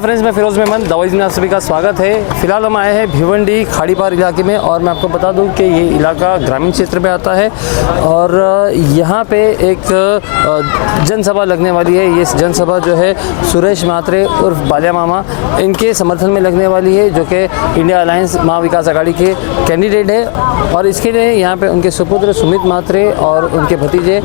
Hello friends, मैं Firoz Memon Davos में आप सभी का स्वागत है। फिलहाल हम आए हैं भिवंडी खाड़ीपार इलाके में और मैं आपको बता दूं कि ये इलाका ग्रामीण क्षेत्र में आता है और यहाँ पे एक जनसभा लगने वाली है। ये जनसभा जो है सुरेश म्हात्रे उर्फ बाल्या मामा इनके समर्थन में लगने वाली है, जो कि इंडिया अलायंस महाविकास आघाड़ी के कैंडिडेट है। और इसके लिए यहाँ पे उनके सुपुत्र सुमित म्हात्रे और उनके भतीजे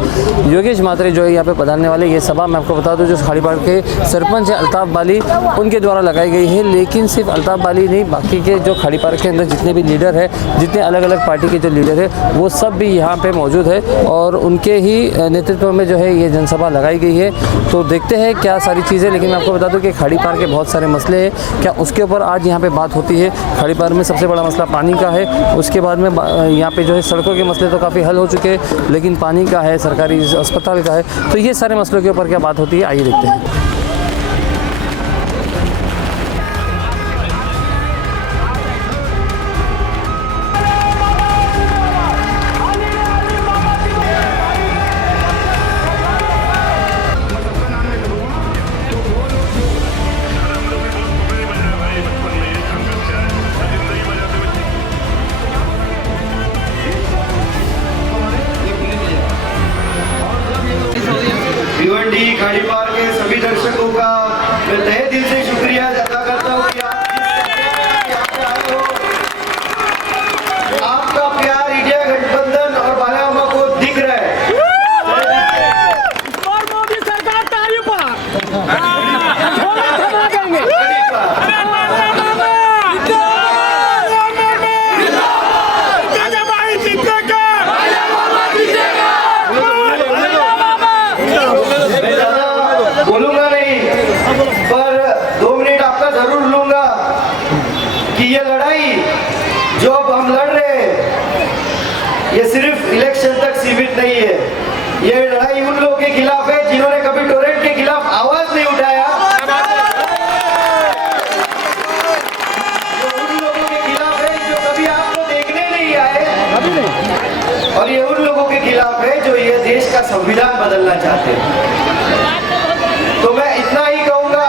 योगेश म्हात्रे जो है यहाँ पे पधारने वाले। ये सभा मैं आपको बता दूं जो खाड़ीपार के सरपंच है अल्ताफ बाली उनके द्वारा लगाई गई है। लेकिन सिर्फ अल्ताफ बाली नहीं, बाकी के जो खाड़ीपार के अंदर जितने भी लीडर है, जितने अलग अलग पार्टी के जो लीडर है, वो सब भी यहाँ पे मौजूद है और उनके ही नेतृत्व में जो है ये जनसभा लगाई गई है। तो देखते हैं क्या सारी चीज़ें। लेकिन मैं आपको बता दूं कि खाड़ीपार के बहुत सारे मसले हैं, क्या उसके ऊपर आज यहाँ पे बात होती है। खाड़ीपार में सबसे बड़ा मसला पानी का है, उसके बाद में यहाँ पे जो है सड़कों के मसले तो काफ़ी हल हो चुके हैं, लेकिन पानी का है, सरकारी अस्पताल का है। तो ये सारे मसलों के ऊपर क्या बात होती है, आइए देखते हैं। भिवंडी खाड़ीपार के सभी दर्शकों का मैं तहे दिल से शुक्रिया अदा करता हूँ कि आप यहाँ पे आए हो। आपका प्यार इंडिया गठबंधन और बाल्या मामा को दिख रहा है। और मोदी सरकार तारीफ बोलूंगा नहीं, पर 2 मिनट आपका जरूर लूंगा कि ये लड़ाई जो अब हम लड़ रहे हैं ये सिर्फ इलेक्शन तक सीमित नहीं है। ये लड़ाई उन लोगों के खिलाफ है जिन्होंने कभी टोरेंट के खिलाफ आवाज नहीं उठाया। ये उन लोगों के खिलाफ है जो कभी आपको देखने नहीं आए, और ये उन लोगों के खिलाफ है जो ये देश का संविधान बदलना चाहते हैं। तो मैं इतना ही कहूंगा,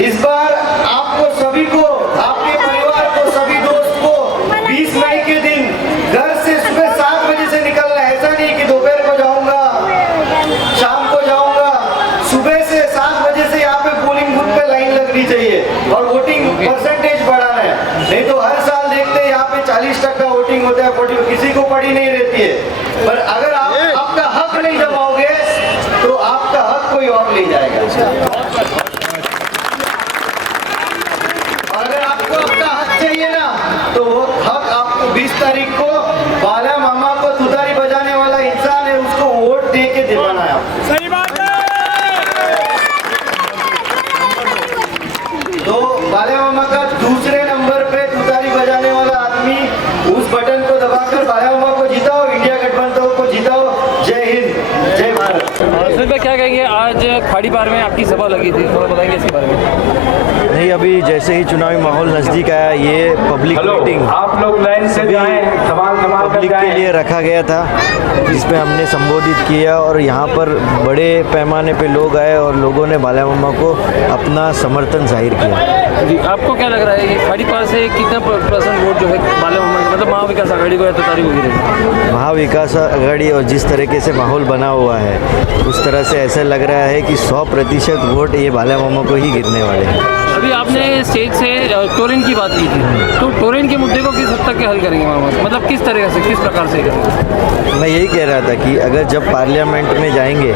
इस बार आपको सभी को, आपके परिवार को, सभी दोस्त को 20 मई के दिन घर से सुबह 7 बजे से निकलना है। ऐसा नहीं कि दोपहर को जाऊंगा, शाम को जाऊंगा। सुबह से 7 बजे से यहाँ पे पोलिंग बूथ पे लाइन लगनी चाहिए और वोटिंग परसेंटेज बढ़ाना है। नहीं तो हर साल देखते हैं यहाँ पे 40% वोटिंग होता है, 40, किसी को पड़ी नहीं रहती है। पर अगर आप आपका हक नहीं जमाओगे तो आपका हक कोई और ले जाएगा। और अगर आपको अपना हक चाहिए ना, तो वो हक आपको 20 तारीख को बाल्या मामा को तुतारी बजाने वाला इंसान है, उसको वोट दे के दिलाना है आपको। सही बात है। तो बाल्या मामा का दूसरे नंबर पे तुतारी बजाने वाला आदमी, उस बटन को दबाकर बाल्या मामा को जिताओ, इंडिया गठबंधन को जिताओ। जय हिंद, जय भारत। सुमित भाई, क्या कहेंगे, आज खाड़ीपार में आपकी सभा लगी थी, थोड़ा बताएंगे इसके बारे में। नहीं, अभी जैसे ही चुनावी माहौल नज़दीक आया, ये पब्लिक मीटिंग आप लोग लाइन से जाएं, सवाल पब्लिक के लिए रखा गया था, जिसमें हमने संबोधित किया और यहाँ पर बड़े पैमाने पे लोग आए और लोगों ने बाल्या मामा को अपना समर्थन जाहिर किया। जी, आपको क्या लग रहा है, ये खाड़ीपार से कितना % वोट जो है बाल्या मामा, मतलब महाविकास आघाड़ी को या तो तारीख होगी रहेगी? महाविकास आघाड़ी और जिस तरीके से माहौल बना हुआ है, उस तरह से ऐसा लग रहा है कि 100% वोट ये बाल्या मामा को ही गिरने वाले हैं। अभी आपने स्टेज से टोरेंट की बात की थी, तो टोरेंट के मुद्दे को किस हद तक के हल करेंगे मामा, मतलब किस तरह से, किस प्रकार से करेंगे? मैं यही कह रहा था कि अगर जब पार्लियामेंट में जाएंगे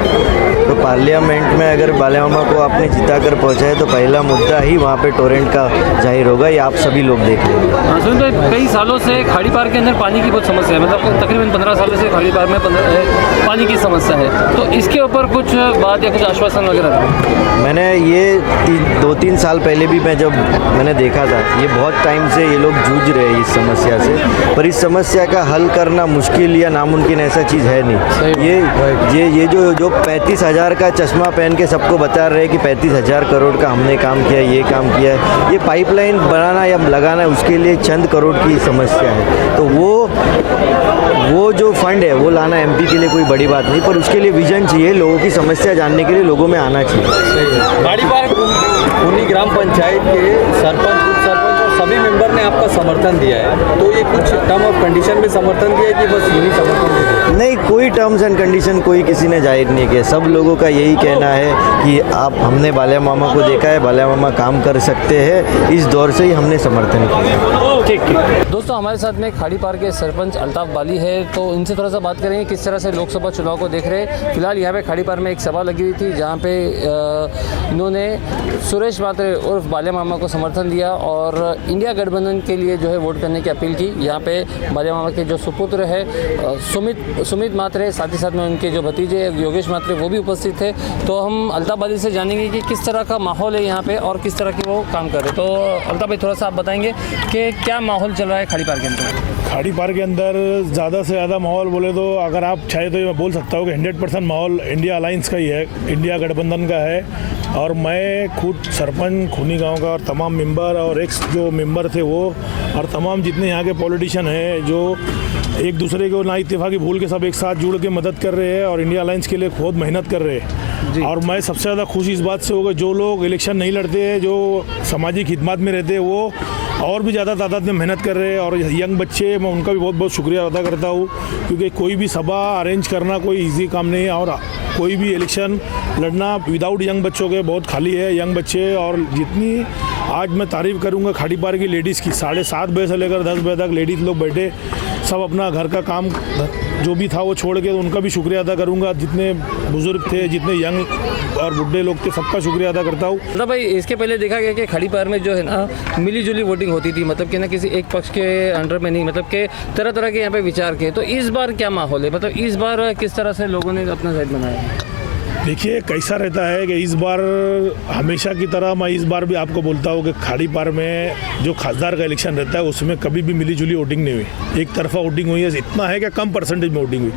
तो पार्लियामेंट में अगर बाल्या मामा को आपने जिता कर पहुँचाए तो पहला मुद्दा ही वहाँ पे टोरेंट का जाहिर होगा। ये आप सभी लोग देख लेंगे। सुन, तो कई सालों से खाड़ीपार के अंदर पानी की बहुत समस्या है, मतलब तकरीबन 15 सालों से खाड़ीपार में पानी की समस्या है। तो इसके ऊपर कुछ बात या कुछ आश्वासन वगैरह? मैंने ये 2-3 साल पहले भी जब मैंने देखा था, ये बहुत टाइम से ये लोग जूझ रहे हैं इस समस्या से, पर इस समस्या का हल करना मुश्किल या नामुमकिन ऐसा चीज़ है नहीं। ये जो 35,000 का चश्मा पहन के सबको बता रहे हैं कि 35,000 करोड़ का हमने काम किया, ये काम किया है, ये पाइपलाइन बनाना या लगाना उसके लिए चंद करोड़ की समस्या है। तो वो जो फंड है वो लाना एमपी के लिए कोई बड़ी बात नहीं, पर उसके लिए विजन चाहिए, लोगों की समस्या जानने के लिए लोगों में आना चाहिए। खूनी ग्राम पंचायत के सरपंच, उप सरपंच और सभी मेंबर ने आपका समर्थन दिया है, तो ये कुछ टर्म ऑफ कंडीशन में समर्थन दिया है कि बस यूं ही समर्थन दे दिया? नहीं, कोई टर्म्स एंड कंडीशन कोई किसी ने जाहिर नहीं किया। सब लोगों का यही कहना है कि आप, हमने बालिया मामा को देखा है, बालिया मामा काम कर सकते हैं, इस दौर से ही हमने समर्थन किया। ठीक। दोस्तों, हमारे साथ में खाड़ीपार के सरपंच अल्ताफ बाली है, तो इनसे थोड़ा सा बात करेंगे किस तरह से लोकसभा चुनाव को देख रहे हैं। फिलहाल यहाँ पे खाड़ीपार में एक सभा लगी हुई थी जहाँ पे इन्होंने सुरेश मात्रे उर्फ बालिया मामा को समर्थन दिया और इंडिया गठबंधन के लिए जो है वोट करने की अपील की। यहाँ पे बालिया मामा के जो सुपुत्र है सुमित मात्रे, साथ ही साथ में उनके जो भतीजे योगेश मात्रे वो भी उपस्थित थे। तो हम अल्ताफ बाली से जानेंगे कि किस तरह का माहौल है यहाँ पे और किस तरह के वो काम कर रहे हैं। तो अल्ताफ भाई, थोड़ा सा आप बताएंगे कि क्या माहौल चल रहा है खाड़ीपार के अंदर? खाड़ीपार के अंदर ज़्यादा से ज़्यादा माहौल बोले तो अगर आप चाहे तो मैं बोल सकता हूँ कि 100% माहौल इंडिया अलायंस का ही है, इंडिया गठबंधन का है। और मैं खुद सरपंच खूनी गांव का और तमाम मेंबर और एक्स जो मेंबर थे वो और तमाम जितने यहाँ के पॉलिटिशियन हैं जो एक दूसरे को ना इत्तेफाकी भूल के सब एक साथ जुड़ के मदद कर रहे हैं और इंडिया अलायंस के लिए बहुत मेहनत कर रहे हैं। और मैं सबसे ज़्यादा खुश इस बात से होगा जो लोग इलेक्शन नहीं लड़ते हैं, जो सामाजिक खिदमत में रहते हैं, वो और भी ज़्यादा तादाद में मेहनत कर रहे हैं। और यंग बच्चे, मैं उनका भी बहुत बहुत शुक्रिया अदा करता हूँ, क्योंकि कोई भी सभा अरेंज करना कोई इजी काम नहीं है और कोई भी इलेक्शन लड़ना विदाउट यंग बच्चों के बहुत खाली है। यंग बच्चे और जितनी आज मैं तारीफ़ करूँगा खाड़ीपार की लेडीज़ की, 7:30 बजे से लेकर 10 बजे तक लेडीज़ लोग बैठे, सब अपना घर का काम जो भी था वो छोड़ के, तो उनका भी शुक्रिया अदा करूँगा। जितने बुजुर्ग थे, जितने यंग और बुढ़े लोग थे, सबका शुक्रिया अदा करता हूँ। मतलब भाई, इसके पहले देखा गया कि खाड़ीपार में जो है ना मिली जुली वोटिंग होती थी, मतलब कि ना किसी एक पक्ष के अंडर में नहीं, मतलब कि तरह तरह के यहाँ पे विचार के। तो इस बार क्या माहौल है, मतलब इस बार किस तरह से लोगों ने अपना साइड बनाया है? देखिए कैसा रहता है कि इस बार हमेशा की तरह मैं इस बार भी आपको बोलता हूँ कि खाड़ीपार में जो खासदार का इलेक्शन रहता है उसमें कभी भी मिली जुली वोटिंग नहीं हुई, एक तरफा वोटिंग हुई है। इतना है कि कम परसेंटेज में वोटिंग हुई।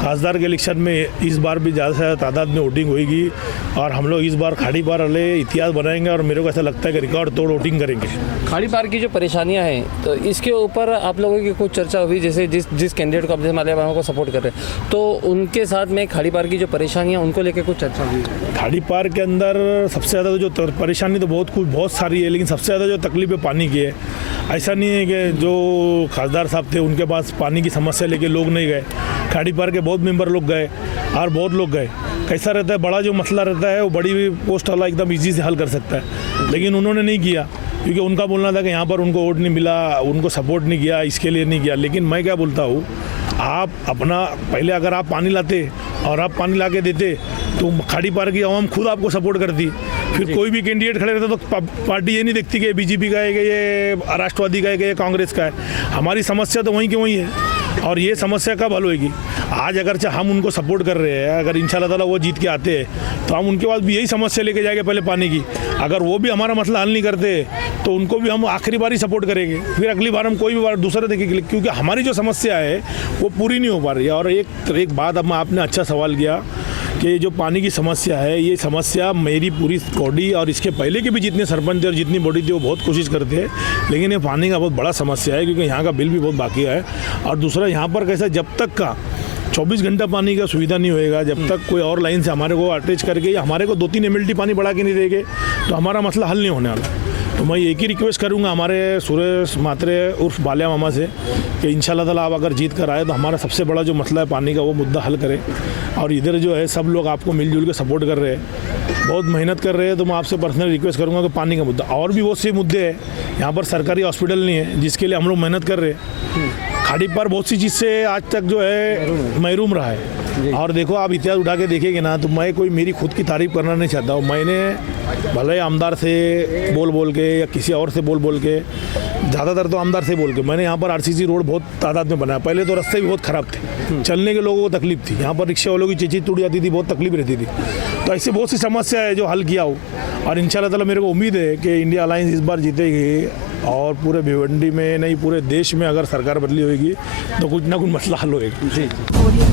खासदार के इलेक्शन में इस बार भी ज़्यादा से ज़्यादा तादाद में वोटिंग होगी और हम लोग इस बार खाड़ीपार वाले इतिहास बनाएंगे और मेरे को ऐसा लगता है कि रिकॉर्ड तोड़ वोटिंग करेंगे। खाड़ीपार की जो परेशानियाँ हैं, तो इसके ऊपर आप लोगों की कुछ चर्चा हुई, जैसे जिस कैंडिडेट को आप जैसे बालिया मामा को सपोर्ट कर रहे हैं, तो उनके साथ में खाड़ीपार की जो परेशानियाँ उनको लेकर कुछ चर्चा हुई? खाड़ीपार के अंदर सबसे ज़्यादा जो परेशानी तो बहुत सारी है, लेकिन सबसे ज़्यादा जो तकलीफ है पानी की है। ऐसा नहीं है कि जो खासदार साहब थे उनके पास पानी की समस्या लेके लोग नहीं गए, खाड़ीपार के बहुत मेंबर लोग गए और बहुत लोग गए। कैसा रहता है, बड़ा जो मसला रहता है वो बड़ी पोस्ट वाला एकदम ईजी से हल कर सकता है, लेकिन उन्होंने नहीं किया क्योंकि उनका बोलना था कि यहाँ पर उनको वोट नहीं मिला, उनको सपोर्ट नहीं किया, इसके लिए नहीं किया। लेकिन मैं क्या बोलता हूँ, आप अपना पहले अगर आप पानी लाते और आप पानी ला के देते तो खाड़ीपार की आवाम खुद आपको सपोर्ट करती। फिर कोई भी कैंडिडेट खड़े रहता तो पार्टी ये नहीं देखती कि बीजेपी का है कि ये राष्ट्रवादी का है कि ये कांग्रेस का है। हमारी समस्या तो वहीं की वहीं है और ये समस्या कब हल होएगी? आज अगर हम उनको सपोर्ट कर रहे हैं, अगर इंशाल्लाह ताला वो जीत के आते हैं तो हम उनके पास भी यही समस्या लेके जाएंगे पहले पानी की। अगर वो भी हमारा मसला हल नहीं करते तो उनको भी हम आखिरी बार ही सपोर्ट करेंगे, फिर अगली बार हम कोई भी बार दूसरा देखेंगे, क्योंकि हमारी जो समस्या है वो पूरी नहीं हो पा रही है। और एक बात अब आपने अच्छा सवाल किया कि जो पानी की समस्या है, ये समस्या मेरी पूरी बॉडी और इसके पहले के भी जितने सरपंच थे और जितनी बॉडी थी वो बहुत कोशिश करते हैं, लेकिन ये पानी का बहुत बड़ा समस्या है क्योंकि यहाँ का बिल भी बहुत बाकी है। और दूसरा यहाँ पर कैसा, जब तक का 24 घंटा पानी का सुविधा नहीं होएगा, जब तक कोई और लाइन से हमारे को अटैच करके या हमारे को 2-3 MLT पानी बढ़ा के नहीं देंगे तो हमारा मसला हल नहीं होने वाला। तो मैं एक ही रिक्वेस्ट करूंगा हमारे सुरेश मात्रे उर्फ बालिया मामा से कि इंशाल्लाह ताला आप अगर जीत कर आए तो हमारा सबसे बड़ा जो मसला है पानी का वो मुद्दा हल करें। और इधर जो है सब लोग आपको मिलजुल के सपोर्ट कर रहे हैं, बहुत मेहनत कर रहे हैं, तो मैं आपसे पर्सनली रिक्वेस्ट करूँगा कि पानी का मुद्दा, और भी बहुत से मुद्दे हैं। यहाँ पर सरकारी हॉस्पिटल नहीं है जिसके लिए हम लोग मेहनत कर रहे हैं। खाड़ीपार बहुत सी चीज़ से आज तक जो है महरूम रहा है। और देखो आप इतिहास उठा के देखेंगे ना, तो मैं कोई मेरी खुद की तारीफ करना नहीं चाहता हूँ। मैंने भले आमदार से बोल के या किसी और से बोल के, ज़्यादातर तो आमदार से बोल के, मैंने यहाँ पर RCC रोड बहुत तादाद में बनाया। पहले तो रास्ते भी बहुत ख़राब थे, चलने के लोगों को तकलीफ थी, यहाँ पर रिक्शा वालों की चीज़ें टूट जाती थी, बहुत तकलीफ रहती थी। तो ऐसी बहुत सी समस्या है जो हल किया हो। और इंशाल्लाह ताला मेरे को उम्मीद है कि इंडिया अलायंस इस बार जीतेगी और पूरे भिवंडी में नहीं पूरे देश में अगर सरकार बदली होगी तो कुछ ना कुछ मसला हल होएगा। जी।